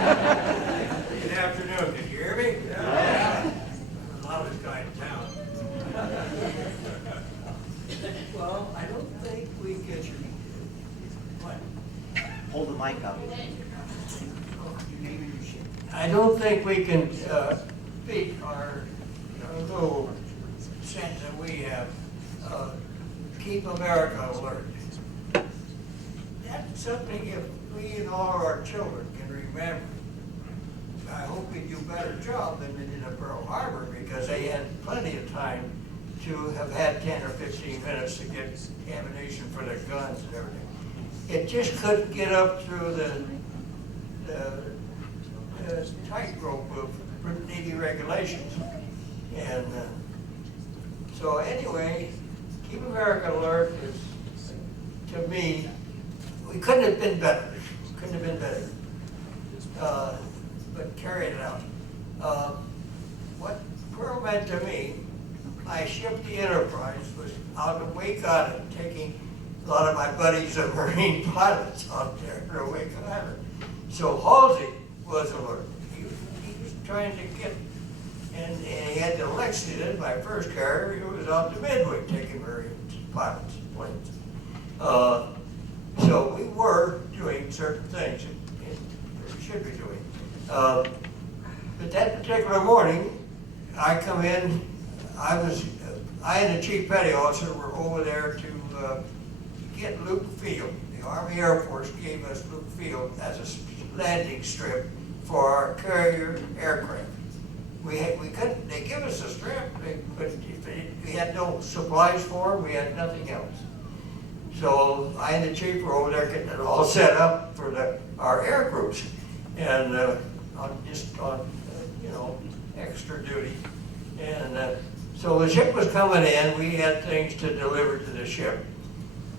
Good afternoon, can you hear me? Yeah. The loudest guy in town. Well, I don't think we can, what? Hold the mic up. I don't think we can beat our little sense that we have. Keep America alert. That's something if we and all our children can remember. I hope we do a better job than we did at Pearl Harbor, because they had plenty of time to have had 10 or 15 minutes to get ammunition for their guns and everything. It just couldn't get up through the tightrope of Navy regulations. And so anyway, Keep America Alert is, to me, we couldn't have been better. Couldn't have been better. But carrying it out. What Pearl meant to me, my ship, the Enterprise, was out of Wake Island, taking a lot of my buddies and Marine pilots out there to Wake Island. So Halsey was alert. He was trying to get, and he had the Lexington, my first carrier. He was out to Midway taking Marine pilots, planes. So we were doing certain things that we should be doing. But that particular morning, I come in, I and the Chief Petty Officer were over there to get Luke Field. The Army Air Force gave us Luke Field as a landing strip for our carrier aircraft. We couldn't, they give us a strip, but we had no supplies for them, we had nothing else. So I and the Chief were over there getting it all set up for our air groups, and on extra duty. And so the ship was coming in, we had things to deliver to the ship.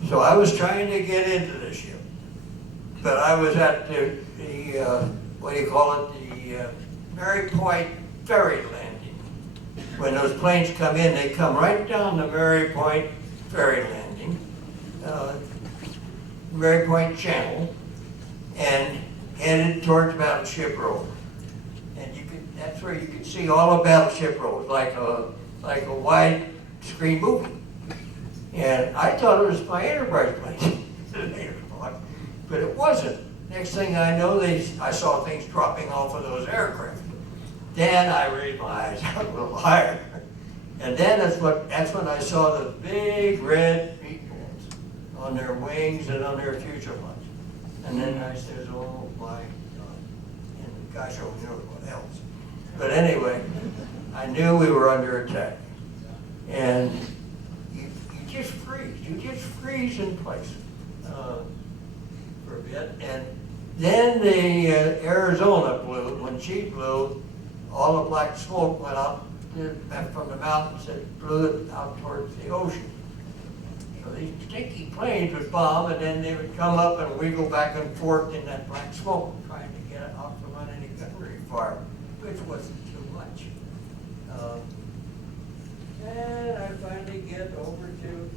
So I was trying to get into the ship, but I was at the what do you call it, the Mary Point ferry landing. When those planes come in, they come right down the Mary Point ferry landing, Mary Point Channel, and headed towards Battleship Road. And that's where you could see all of Battleship Road, like a wide screen movie. And I thought it was my Enterprise plane, but it wasn't. Next thing I know, I saw things dropping off of those aircraft. Then I raised my eyes up a little higher. And then that's when I saw the big red meatballs on their wings and on their fuselage. And then I said, oh my God. And gosh, I knew what else. But anyway, I knew we were under attack. And you just freeze in place for a bit. And then the Arizona blew. When she blew, all the black smoke went out from the mountains and blew it out towards the ocean. So these stinky planes would bomb, and then they would come up and wiggle back and forth in that black smoke, trying to get it out from under any gunnery fire, which wasn't too much. And I finally get over to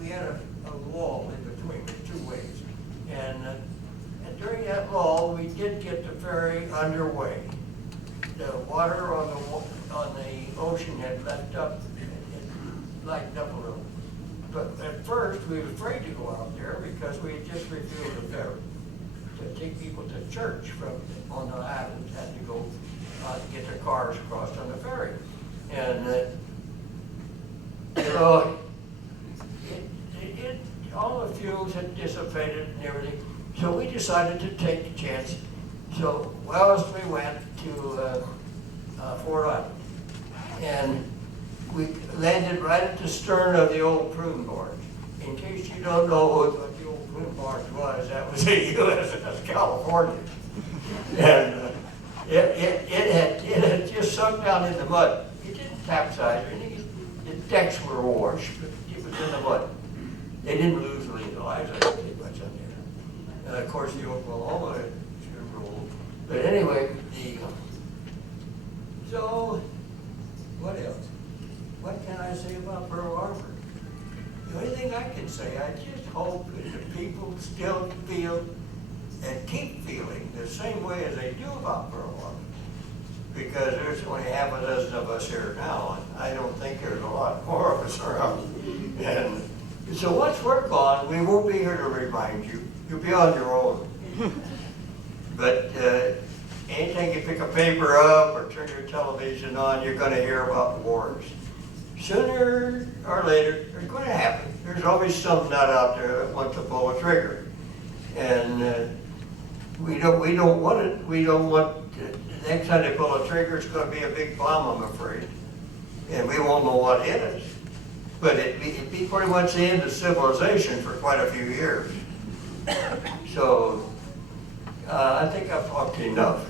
we had a lull in between, two ways. And during that lull, we did get the ferry underway. The water on the ocean had left up, it lightened up a little. But at first, we were afraid to go out there because we had just refueled the ferry. To take people to church on the islands, had to go get their cars across on the ferry. And so all the fuels had dissipated and everything. So we decided to take the chance. So west we went to Fort Island. And we landed right at the stern of the old prune barge. In case you don't know what the old prune barge was, that was the USS California. And it had just sunk down in the mud. It didn't capsize or anything. The decks were awash, but it was in the mud. They didn't lose any lives, I don't think much on there. And of course the Oklahoma should rule. But anyway, so what else? What can I say about Pearl Harbor? The only thing I can say, I just hope that the people still feel and keep feeling the same way as they do about Pearl Harbor. Because there's only half a dozen of us here now, and I don't think there's a lot more of us around. And so once we're gone, we won't be here to remind you. You'll be on your own. But anytime you pick a paper up or turn your television on, you're going to hear about wars. Sooner or later, they're going to happen. There's always some nut out there that wants to pull a trigger. And we don't want it. We don't want the next time they pull a trigger, it's going to be a big bomb, I'm afraid. And we won't know what hit us. But it'd be pretty much the end of civilization for quite a few years. So I think I've talked enough.